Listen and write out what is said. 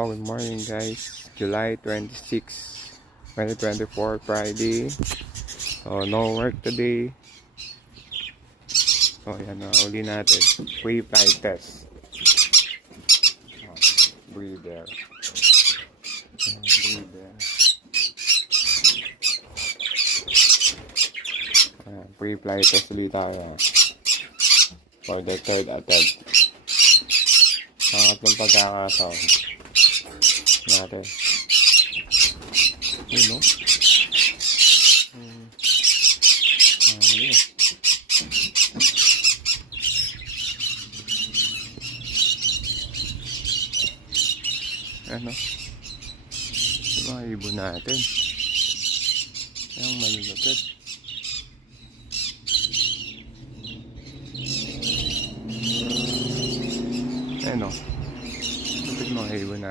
Good morning guys, July 26, 2024, Friday. So no work today. So yan na, uli natin. Free flight test. Breather. Breather. Free flight test ulit tayo. For the third attempt. Pangatlong pagkakataon natin. Yun, no? Yun. Ano? Yung mga ibon natin. Yung malulupit. Ano? Lupit mga ibon natin.